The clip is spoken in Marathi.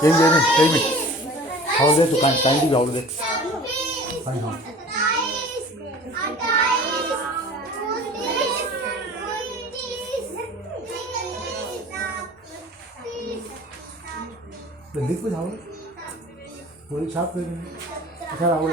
काही दे नाही काही नाही खाऊ दे तू काही जाऊ दे काही खाऊ दीप को जाओ पूरी छाप कर अच्छा आवड़